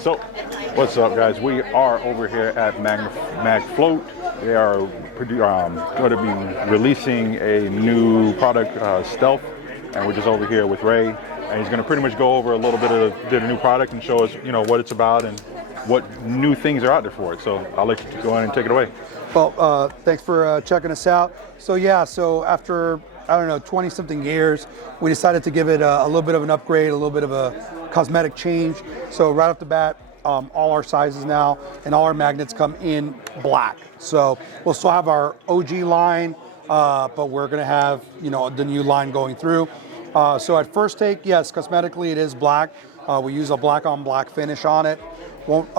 So, what's up, guys? We are over here at MagFloat. They are going to be releasing a new product, Stealth, and we're just over here with Ray, and he's going to pretty much go over a little bit of the new product and show us, what it's about and what new things are out there for it. So I'll let you go ahead and take it away. Well, thanks for checking us out. So yeah, so after, I don't know, 20-something years, we decided to give it a little bit of an upgrade, a little bit of a cosmetic change. So right off the bat, all our sizes now and all our magnets come in black. So we'll still have our OG line, but we're gonna have, the new line going through. So at first take, yes, cosmetically it is black. We use a black on black finish on it. Won't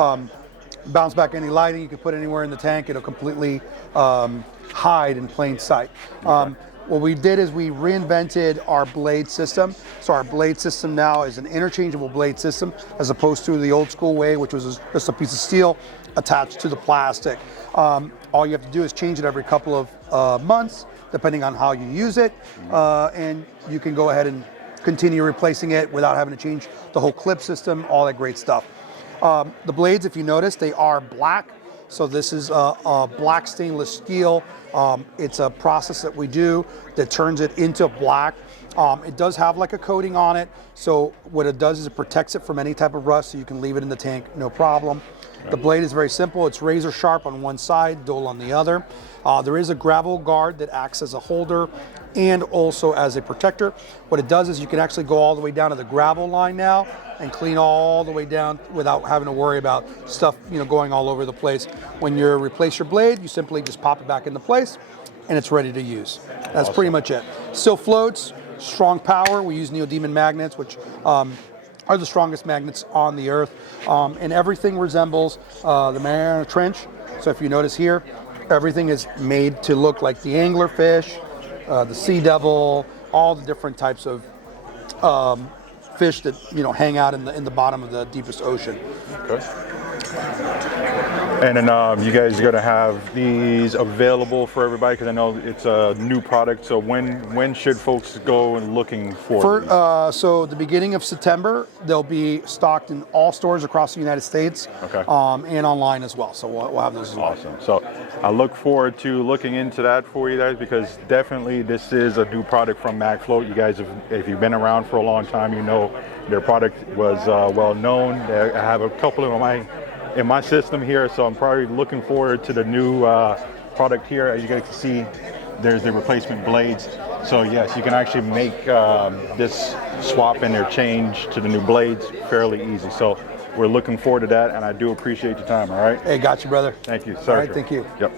bounce back any lighting. You can put it anywhere in the tank. It'll completely hide in plain sight. What we did is we reinvented our blade system. So our blade system now is an interchangeable blade system as opposed to the old school way, which was just a piece of steel attached to the plastic. All you have to do is change it every couple of months, depending on how you use it. And you can go ahead and continue replacing it without having to change the whole clip system, all that great stuff. The blades, if you notice, they are black. So this is a black stainless steel. It's a process that we do that turns it into black. It does have like a coating on it. So what it does is it protects it from any type of rust, so you can leave it in the tank, no problem. The blade is very simple. It's razor sharp on one side, dull on the other. There is a gravel guard that acts as a holder and also as a protector. What it does is you can actually go all the way down to the gravel line now and clean all the way down without having to worry about stuff, going all over the place. When you replace your blade, you simply just pop it back into place and it's ready to use. That's awesome. Pretty much it. Still floats, strong power. We use neodymium magnets, which are the strongest magnets on the earth. And everything resembles the Mariana Trench. So if you notice here, everything is made to look like the anglerfish, the sea devil, all the different types of fish that hang out in the bottom of the deepest ocean. Okay. And then you guys are going to have these available for everybody, because I know it's a new product. So when should folks go and looking for these? So the beginning of September, they'll be stocked in all stores across the United States, okay, and online as well. So we'll have those as well. Awesome. So I look forward to looking into that for you guys, because definitely this is a new product from MagFloat. You guys, if you've been around for a long time, their product was well known. I have a couple of them in my system here, so I'm probably looking forward to the new product here. As you guys can see, there's the replacement blades. So yes, you can actually make this swap and their change to the new blades fairly easy. So we're looking forward to that, and I do appreciate your time. All right. Hey, got you, brother. Thank you. Sorry. All right, thank you. Yep.